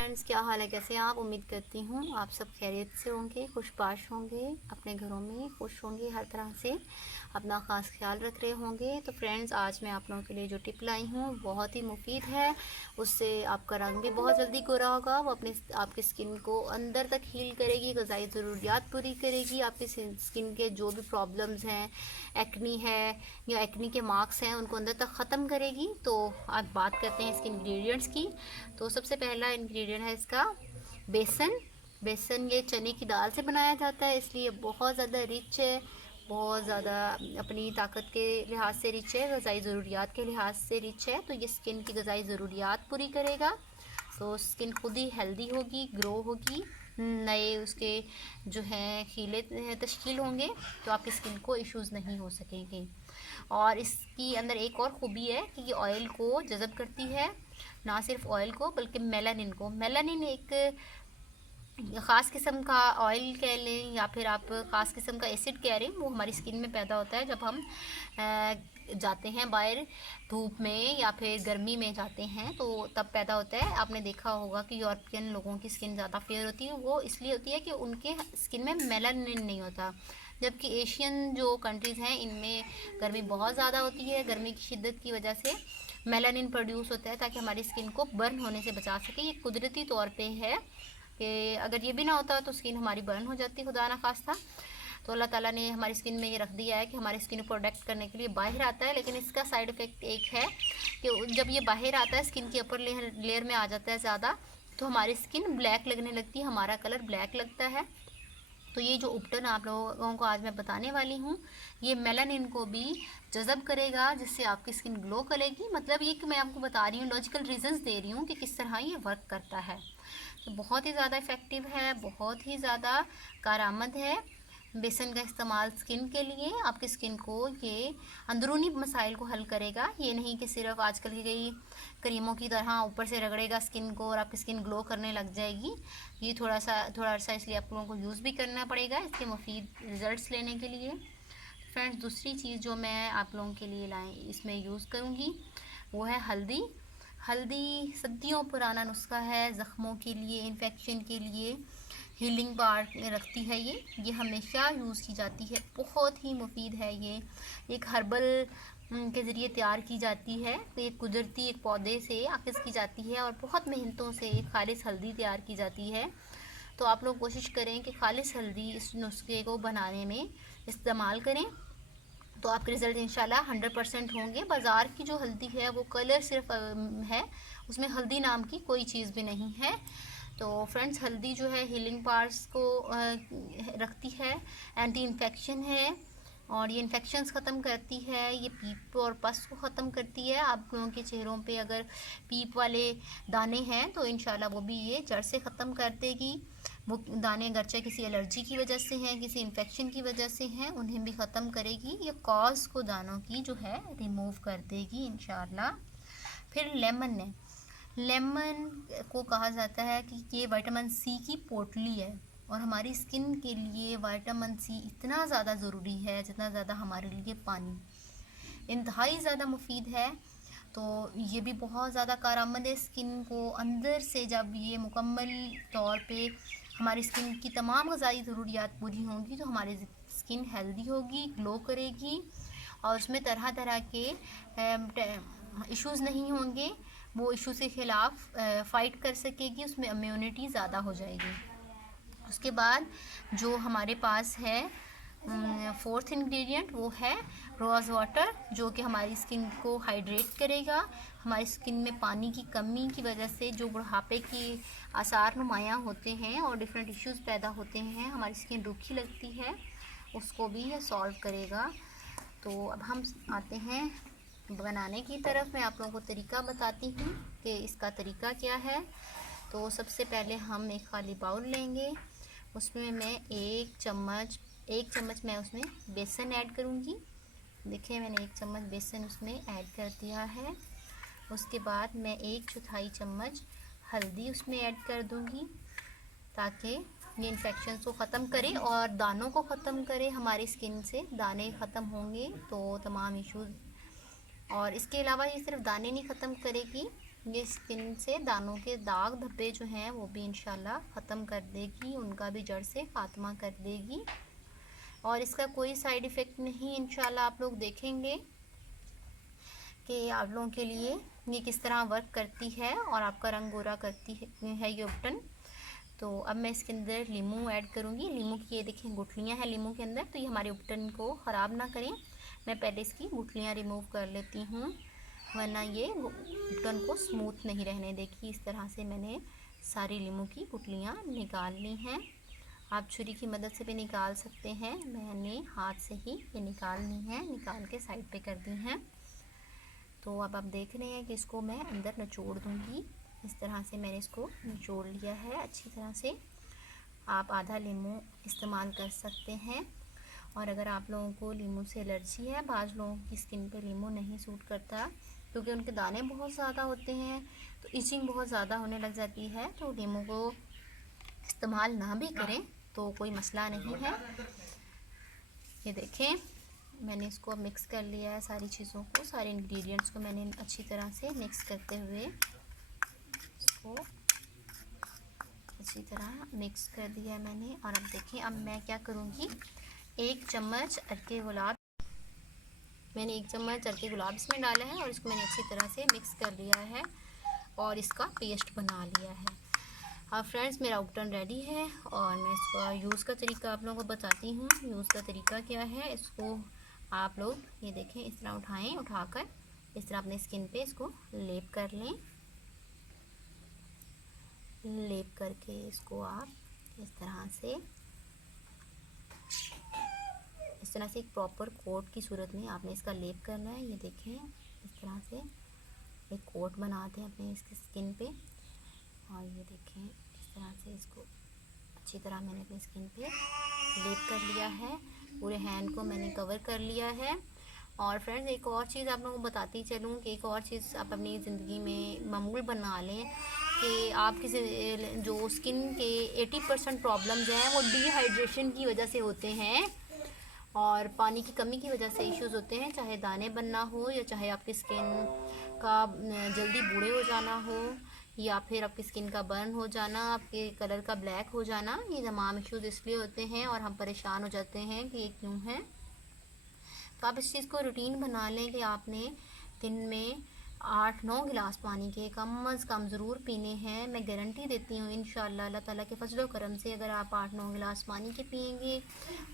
Friends, क्या हाल है, कैसे हैं आप। उम्मीद करती हूँ आप सब खैरियत से होंगे, खुशबाश होंगे, अपने घरों में खुश होंगे, हर तरह से अपना ख़ास ख्याल रख रहे होंगे। तो फ्रेंड्स, आज मैं आप लोगों के लिए जो टिप लाई हूँ बहुत ही मुफीद है। उससे आपका रंग भी बहुत जल्दी गोरा होगा। वो आपकी स्किन को अंदर तक हील करेगी, ग़िज़ाई ज़रूरियात पूरी करेगी। आपकी स्किन के जो भी प्रॉब्लम्स हैं, एक्नी है या एक्नी के मार्क्स हैं, उनको अंदर तक ख़त्म करेगी। तो आज बात करते हैं इसके इंग्रेडिएंट्स की। तो सबसे पहला इंग्रेडिएंट है इसका बेसन। बेसन ये चने की दाल से बनाया जाता है, इसलिए बहुत ज़्यादा रिच है, बहुत ज़्यादा अपनी ताकत के लिहाज से रिच है, ग़िज़ाई ज़रूरियात के लिहाज से रिच है। तो ये स्किन की ग़िज़ाई ज़रूरियात पूरी करेगा, तो स्किन खुद ही हेल्दी होगी, ग्रो होगी, नए उसके जो हैं खीले तश्कील होंगे, तो आपकी स्किन को इश्यूज़ नहीं हो सकेंगे। और इसकी अंदर एक और ख़ूबी है कि ये ऑयल को जज़ब करती है, ना सिर्फ ऑयल को बल्कि मेलानिन को। मेलानिन एक ख़ास किस्म का ऑयल कह लें या फिर आप ख़ास किस्म का एसिड कह रहे हैं, वो हमारी स्किन में पैदा होता है जब हम जाते हैं बाहर धूप में या फिर गर्मी में जाते हैं, तो तब पैदा होता है। आपने देखा होगा कि यूरोपियन लोगों की स्किन ज़्यादा फेयर होती है, वो इसलिए होती है कि उनके स्किन में मेलानिन नहीं होता। जबकि एशियन जो कंट्रीज़ हैं, इनमें गर्मी बहुत ज़्यादा होती है, गर्मी की शिद्दत की वजह से मेलानिन प्रोड्यूस होता है ताकि हमारी स्किन को बर्न होने से बचा सके। ये कुदरती तौर पे है कि अगर ये भी ना होता तो स्किन हमारी बर्न हो जाती, खुदा ना खास्ता। तो अल्लाह ताला ने हमारी स्किन में ये रख दिया है कि हमारी स्किन को प्रोटेक्ट करने के लिए बाहर आता है। लेकिन इसका साइड इफ़ेक्ट एक है कि जब ये बाहर आता है, स्किन की अपर लेयर में आ जाता है ज़्यादा, तो हमारी स्किन ब्लैक लगने लगती है, हमारा कलर ब्लैक लगता है। तो ये जो उपटन आप लोगों को आज मैं बताने वाली हूँ, ये मेलानिन को भी जज़ब करेगा, जिससे आपकी स्किन ग्लो करेगी। मतलब ये कि मैं आपको बता रही हूँ, लॉजिकल रीजंस दे रही हूँ कि किस तरह ये वर्क करता है। तो बहुत ही ज़्यादा इफ़ेक्टिव है, बहुत ही ज़्यादा कारआमद है। बेसन का इस्तेमाल स्किन के लिए आपकी स्किन को ये अंदरूनी मसाइल को हल करेगा। ये नहीं कि सिर्फ आजकल की कई क्रीमों की तरह ऊपर से रगड़ेगा स्किन को और आपकी स्किन ग्लो करने लग जाएगी। ये थोड़ा अर्सा इसलिए आप लोगों को यूज़ भी करना पड़ेगा इसके मुफीद रिज़ल्ट्स लेने के लिए। फ्रेंड्स, दूसरी चीज़ जो मैं आप लोगों के लिए इसमें यूज़ करूँगी वो है हल्दी। हल्दी सदियों पुराना नुस्खा है, ज़ख्मों के लिए, इन्फेक्शन के लिए हीलिंग पार्ट में रखती है। ये हमेशा यूज़ की जाती है, बहुत ही मुफीद है। ये एक हर्बल के ज़रिए तैयार की जाती है, तो एक कुदरती एक पौधे से आकिस की जाती है और बहुत मेहनतों से एक खालिस हल्दी तैयार की जाती है। तो आप लोग कोशिश करें कि खालिस हल्दी इस नुस्खे को बनाने में इस्तेमाल करें, तो आपके रिज़ल्ट इंशाल्लाह 100% होंगे। बाज़ार की जो हल्दी है वो कलर सिर्फ है, उसमें हल्दी नाम की कोई चीज़ भी नहीं है। तो फ्रेंड्स, हल्दी जो है हीलिंग पार्ट्स को रखती है, एंटी इन्फेक्शन है और ये इन्फेक्शंस ख़त्म करती है, ये पीप और पस को ख़त्म करती है। आप लोगों के चेहरों पे अगर पीप वाले दाने हैं तो इंशाल्लाह वो भी ये जड़ से ख़त्म कर देगी। वो दाने अगरचे किसी एलर्जी की वजह से हैं, किसी इन्फेक्शन की वजह से हैं, उन्हें भी ख़त्म करेगी। ये कॉज को दानों की जो है रिमूव कर देगी इंशाल्लाह। फिर लेमन है। लेमन को कहा जाता है कि ये विटामिन सी की पोटली है और हमारी स्किन के लिए विटामिन सी इतना ज़्यादा ज़रूरी है जितना ज़्यादा हमारे लिए पानी, इंतहाई ज़्यादा मुफीद है। तो ये भी बहुत ज़्यादा कारआमद है स्किन को अंदर से। जब ये मुकम्मल तौर पे हमारी स्किन की तमाम ग़िज़ाई ज़रूरियात पूरी होंगी तो हमारी स्किन हेल्दी होगी, ग्लो करेगी और उसमें तरह तरह के इश्यूज़ नहीं होंगे। वो इशू के ख़िलाफ़ फ़ाइट कर सकेगी, उसमें इम्यूनिटी ज़्यादा हो जाएगी। उसके बाद जो हमारे पास है फोर्थ इंग्रेडिएंट, वो है रोज़ वाटर, जो कि हमारी स्किन को हाइड्रेट करेगा। हमारी स्किन में पानी की कमी की वजह से जो बुढ़ापे के आसार नुमायाँ होते हैं और डिफरेंट इश्यूज़ पैदा होते हैं, हमारी स्किन रूखी लगती है, उसको भी ये सॉल्व करेगा। तो अब हम आते हैं बनाने की तरफ। मैं आप लोगों को तरीका बताती हूँ कि इसका तरीका क्या है। तो सबसे पहले हम एक खाली बाउल लेंगे, उसमें मैं एक चम्मच मैं उसमें बेसन ऐड करूँगी। देखिए, मैंने 1 चम्मच बेसन उसमें ऐड कर दिया है। उसके बाद मैं 1/4 चम्मच हल्दी उसमें ऐड कर दूँगी ताकि ये इन्फेक्शन को ख़त्म करे और दानों को ख़त्म करे। हमारी स्किन से दाने ख़त्म होंगे तो तमाम इश्यूज़, और इसके अलावा ये सिर्फ दाने नहीं ख़त्म करेगी, ये स्किन से दानों के दाग धब्बे जो हैं वो भी इंशाल्लाह ख़त्म कर देगी, उनका भी जड़ से खात्मा कर देगी। और इसका कोई साइड इफ़ेक्ट नहीं, इंशाल्लाह आप लोग देखेंगे कि आप लोगों के लिए ये किस तरह वर्क करती है और आपका रंग गोरा करती है ये उपटन। तो अब मैं इसके अंदर लीमू ऐड करूँगी। लीमू की ये देखें गुठलियाँ हैं लीमू के अंदर, तो ये हमारे उपटन को ख़राब ना करें। मैं पहले इसकी गुठलियाँ रिमूव कर लेती हूँ, वरना ये उपटन को स्मूथ नहीं रहने देगी। इस तरह से मैंने सारी लीमू की गुठलियाँ निकाल ली हैं। आप छुरी की मदद से भी निकाल सकते हैं, मैंने हाथ से ही ये निकालनी है, निकाल के साइड पे कर दी हैं। तो अब आप देख रहे हैं कि इसको मैं अंदर निचोड़ दूँगी। इस तरह से मैंने इसको निचोड़ लिया है अच्छी तरह से। आप आधा लीमू इस्तेमाल कर सकते हैं। और अगर आप लोगों को लीमू से एलर्जी है, बाज़ लोगों की स्किन पे लीमू नहीं सूट करता क्योंकि उनके दाने बहुत ज़्यादा होते हैं, तो इचिंग बहुत ज़्यादा होने लग जाती है, तो लीमू को इस्तेमाल ना भी करें तो कोई मसला नहीं है। ये देखें मैंने इसको मिक्स कर लिया है, सारी चीज़ों को, सारे इंग्रेडिएंट्स को मैंने अच्छी तरह से मिक्स करते हुए इसको अच्छी तरह मिक्स कर दिया है मैंने। और अब देखें अब मैं क्या करूँगी, 1 चम्मच अरके गुलाब, मैंने 1 चम्मच अरके गुलाब इसमें डाला है और इसको मैंने अच्छी तरह से मिक्स कर लिया है और इसका पेस्ट बना लिया है। हाँ फ्रेंड्स, मेरा उपटन रेडी है और मैं इसका यूज़ का तरीका आप लोगों को बताती हूँ। यूज़ का तरीका क्या है, इसको आप लोग ये देखें इस तरह उठाएं, उठाकर इस तरह अपने स्किन पे इसको लेप कर लें। लेप करके इसको आप इस तरह से एक प्रॉपर कोट की सूरत में आपने इसका लेप करना है। ये देखें इस तरह से एक कोट बनाते हैं अपने इसकी स्किन पे। और ये देखें इस तरह से इसको अच्छी तरह मैंने अपनी स्किन पे लेप कर लिया है, पूरे हैंड को मैंने कवर कर लिया है। और फ्रेंड्स एक और चीज़ आप लोगों को बताती चलूँ कि एक और चीज़ आप अपनी ज़िंदगी में मामूल बना लें कि आपकी जो स्किन के 80% प्रॉब्लम्स हैं वो डिहाइड्रेशन की वजह से होते हैं और पानी की कमी की वजह से इश्यूज़ होते हैं, चाहे दाने बनना हो या चाहे आपकी स्किन का जल्दी बूढ़े हो जाना हो या फिर आपकी स्किन का बर्न हो जाना, आपके कलर का ब्लैक हो जाना। ये तमाम इश्यूज़ इसलिए होते हैं और हम परेशान हो जाते हैं कि ये क्यों है। तो आप इस चीज़ को रूटीन बना लें कि आपने दिन में 8-9 गिलास पानी के कम अज़ कम ज़रूर पीने हैं। मैं गारंटी देती हूँ इंशाअल्लाह अल्लाह ताला के फजल करम से अगर आप 8-9 गिलास पानी के पिएंगे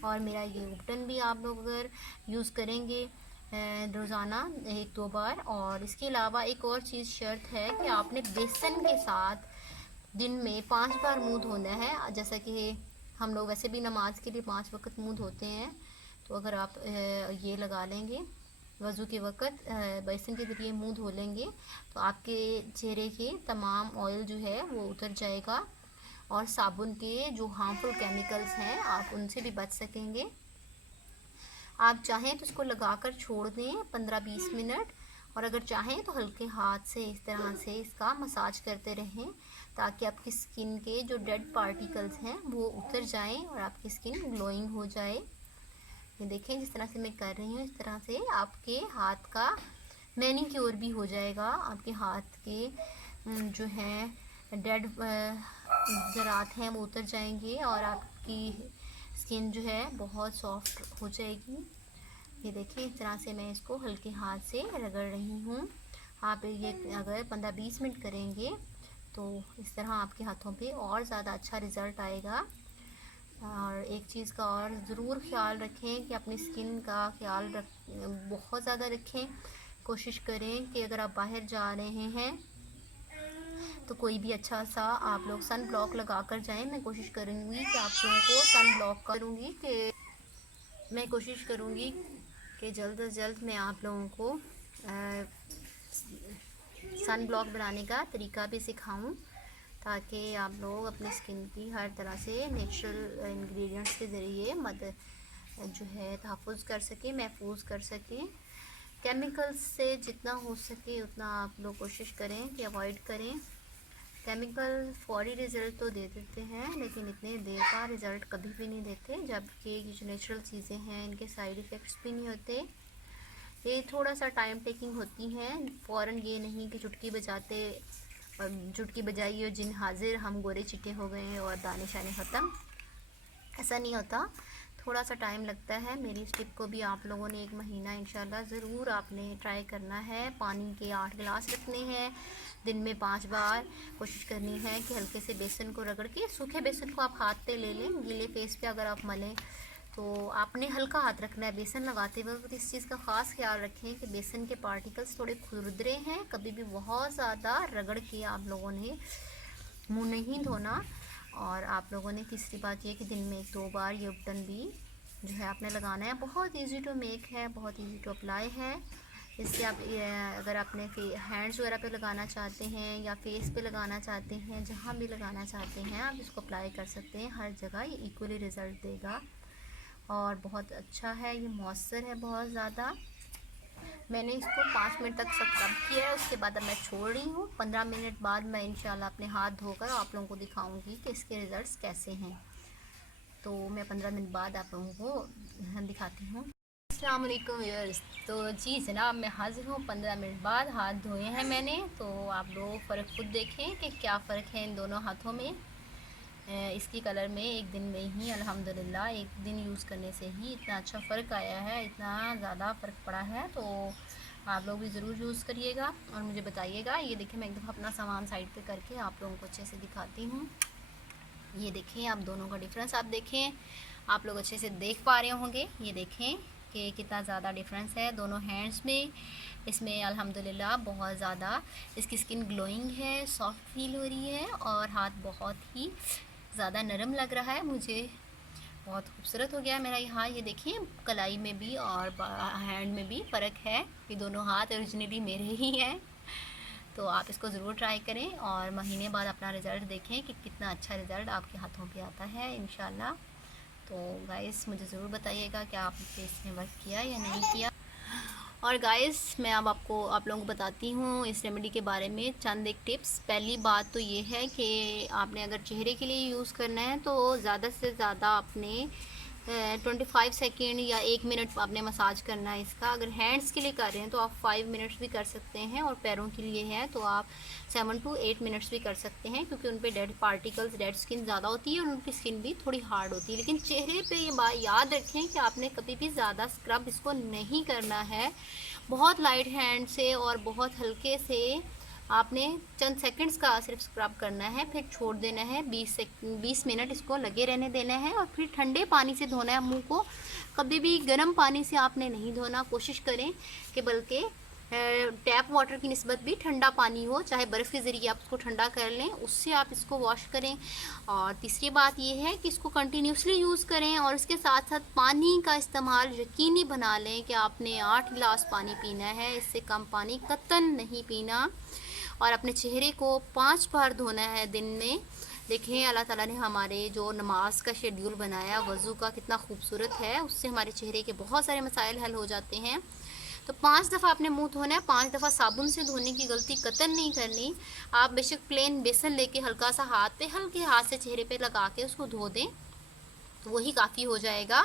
और मेरा ये उपटन भी आप लोग अगर यूज़ करेंगे रोज़ाना 1-2 बार। और इसके अलावा एक और चीज़ शर्त है कि आपने बेसन के साथ दिन में 5 बार मुँह धोना है। जैसा कि हम लोग वैसे भी नमाज के लिए 5 वक्त मुँह धोते हैं, तो अगर आप ये लगा लेंगे वज़ू के वक़्त बेसन के ज़रिए मुंह धो लेंगे तो आपके चेहरे के तमाम ऑयल जो है वो उतर जाएगा और साबुन के जो हार्मफुल केमिकल्स हैं आप उनसे भी बच सकेंगे। आप चाहें तो इसको लगाकर छोड़ दें 15-20 मिनट और अगर चाहें तो हल्के हाथ से इस तरह से इसका मसाज करते रहें ताकि आपकी स्किन के जो डेड पार्टिकल्स हैं वो उतर जाएं और आपकी स्किन ग्लोइंग हो जाए। ये देखें जिस तरह से मैं कर रही हूँ इस तरह से आपके हाथ का मैनीक्योर भी हो जाएगा, आपके हाथ के जो है डेड ज़रात हैं वो उतर जाएंगे और आपकी स्किन जो है बहुत सॉफ्ट हो जाएगी। ये देखिए इस तरह से मैं इसको हल्के हाथ से रगड़ रही हूँ। आप ये अगर 15-20 मिनट करेंगे तो इस तरह आपके हाथों पे और ज़्यादा अच्छा रिज़ल्ट आएगा। और एक चीज़ का और ज़रूर ख्याल रखें कि अपनी स्किन का ख्याल बहुत ज़्यादा रखें। कोशिश करें कि अगर आप बाहर जा रहे हैं तो कोई भी अच्छा सा आप लोग सन ब्लॉक लगा कर जाएँ। मैं कोशिश करूँगी कि आप लोगों को सन ब्लॉक करूँगी कि जल्द अज जल्द मैं आप लोगों को सन ब्लॉक बनाने का तरीका भी सिखाऊं ताकि आप लोग अपनी स्किन की हर तरह से नेचुरल इंग्रेडिएंट्स के ज़रिए मदद जो है तहफ़्फ़ुज़ कर सकें, महफूज कर सकें। केमिकल्स से जितना हो सके उतना आप लोग कोशिश करें कि अवॉइड करें। केमिकल फौरी रिज़ल्ट तो दे देते हैं लेकिन इतने देर का रिज़ल्ट कभी भी नहीं देते, जबकि ये जो नेचुरल चीज़ें हैं इनके साइड इफ़ेक्ट्स भी नहीं होते। ये थोड़ा सा टाइम टेकिंग होती हैं, फ़ौरन ये नहीं कि चुटकी बजाते चुटकी बजाई और जिन हाजिर, हम गोरे चिट्टे हो गए और दाने शाने ख़त्म, ऐसा नहीं होता। थोड़ा सा टाइम लगता है। मेरी इस टिप को भी आप लोगों ने 1 महीना इंशाल्लाह ज़रूर आपने ट्राई करना है। पानी के 8 गिलास रखने हैं, दिन में 5 बार। कोशिश करनी है कि हल्के से बेसन को रगड़ के, सूखे बेसन को आप हाथ पे ले लें, गीले फेस पे अगर आप मलें तो आपने हल्का हाथ रखना है। बेसन लगाते वक्त इस चीज़ का ख़ास ख्याल रखें कि बेसन के पार्टिकल्स थोड़े खुरदरे हैं। कभी भी बहुत ज़्यादा रगड़ के आप लोगों ने मुँह नहीं धोना। और आप लोगों ने तीसरी बात ये कि दिन में 1-2 बार ये उपटन भी जो है आपने लगाना है। बहुत इजी टू मेक है, बहुत इजी टू अप्लाई है। इससे आप अगर आपने हैंड्स वगैरह पे लगाना चाहते हैं या फेस पे लगाना चाहते हैं, जहाँ भी लगाना चाहते हैं आप इसको अप्लाई कर सकते हैं। हर जगह ये इक्वली रिज़ल्ट देगा और बहुत अच्छा है, ये मौसर है बहुत ज़्यादा। मैंने इसको 5 मिनट तक स्क्रब किया है, उसके बाद अब मैं छोड़ रही हूँ। 15 मिनट बाद मैं इंशाल्लाह अपने हाथ धोकर आप लोगों को दिखाऊंगी कि इसके रिज़ल्ट्स कैसे हैं। तो मैं 15 मिनट बाद आप लोगों को दिखाती हूँ। अस्सलाम वालेकुम व्यूअर्स। तो जी जनाब, मैं हाज़िर हूँ 15 मिनट बाद। हाथ धोए हैं मैंने, तो आप लोग फ़र्क खुद देखें कि क्या फ़र्क है इन दोनों हाथों में। इसकी कलर में एक दिन में ही अल्हम्दुलिल्लाह, एक दिन यूज़ करने से ही इतना अच्छा फ़र्क आया है, इतना ज़्यादा फ़र्क पड़ा है। तो आप लोग भी ज़रूर यूज़ करिएगा और मुझे बताइएगा। ये देखिए, मैं एक दफ़ा अपना सामान साइड पे करके आप लोगों को अच्छे से दिखाती हूँ। ये देखें, आप दोनों का डिफरेंस आप देखें, आप लोग अच्छे से देख पा रहे होंगे। ये देखें कि कितना ज़्यादा डिफरेंस है दोनों हैंड्स में। इसमें अल्हम्दुलिल्लाह बहुत ज़्यादा इसकी स्किन ग्लोइंग है, सॉफ्ट फील हो रही है और हाथ बहुत ही ज़्यादा नरम लग रहा है। मुझे बहुत खूबसूरत हो गया है मेरा ये हाथ। ये देखिए, कलाई में भी और हैंड में भी फ़र्क है। ये दोनों हाथ ओरिजिनली मेरे ही हैं। तो आप इसको ज़रूर ट्राई करें और महीने बाद अपना रिज़ल्ट देखें कि कितना अच्छा रिज़ल्ट आपके हाथों पे आता है इंशाल्लाह। तो गाइस, मुझे ज़रूर बताइएगा कि आपने इसमें वर्क किया या नहीं किया। और गाइस, मैं अब आप लोगों को बताती हूँ इस रेमेडी के बारे में चंद एक टिप्स। पहली बात तो ये है कि आपने अगर चेहरे के लिए यूज़ करना है तो ज़्यादा से ज़्यादा आपने 25 सेकेंड या 1 मिनट आपने मसाज करना है इसका। अगर हैंड्स के लिए कर रहे हैं तो आप 5 मिनट्स भी कर सकते हैं, और पैरों के लिए है तो आप 7 to 8 मिनट्स भी कर सकते हैं, क्योंकि उन पे डेड पार्टिकल्स, डेड स्किन ज़्यादा होती है और उनकी स्किन भी थोड़ी हार्ड होती है। लेकिन चेहरे पे ये बात याद रखें कि आपने कभी भी ज़्यादा स्क्रब इसको नहीं करना है। बहुत लाइट हैंड से और बहुत हल्के से आपने चंद सेकंड्स का सिर्फ स्क्रब करना है, फिर छोड़ देना है। 20 मिनट इसको लगे रहने देना है और फिर ठंडे पानी से धोना है मुंह को। कभी भी गर्म पानी से आपने नहीं धोना। कोशिश करें कि बल्कि टैप वाटर की निस्बत भी ठंडा पानी हो, चाहे बर्फ़ के ज़रिए आप उसको ठंडा कर लें, उससे आप इसको वॉश करें। और तीसरी बात ये है कि इसको कंटिन्यूसली यूज़ करें और इसके साथ साथ पानी का इस्तेमाल यकीनी बना लें कि आपने 8 गिलास पानी पीना है, इससे कम पानी कतई नहीं पीना। और अपने चेहरे को 5 बार धोना है दिन में। देखें, अल्लाह ताला ने हमारे जो नमाज का शेड्यूल बनाया वज़ू का, कितना खूबसूरत है। उससे हमारे चेहरे के बहुत सारे मसाइल हल हो जाते हैं। तो 5 दफ़ा आपने मुंह धोना है। 5 दफ़ा साबुन से धोने की गलती कतई नहीं करनी। आप बेशक प्लेन बेसन लेके हल्का सा हाथ पे, हल्के हाथ से चेहरे पे लगा के उसको धो दें, तो वही काफ़ी हो जाएगा।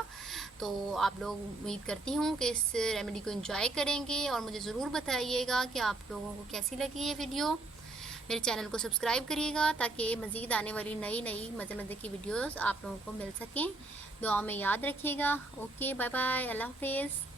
तो आप लोग, उम्मीद करती हूँ कि इस रेमेडी को एंजॉय करेंगे और मुझे ज़रूर बताइएगा कि आप लोगों को कैसी लगी ये वीडियो। मेरे चैनल को सब्सक्राइब करिएगा ताकि मज़ीद आने वाली नई मज़े मज़े की वीडियोस आप लोगों को मिल सकें। दुआ में याद रखिएगा। ओके, बाय बाय, अल्लाह हाफिज़।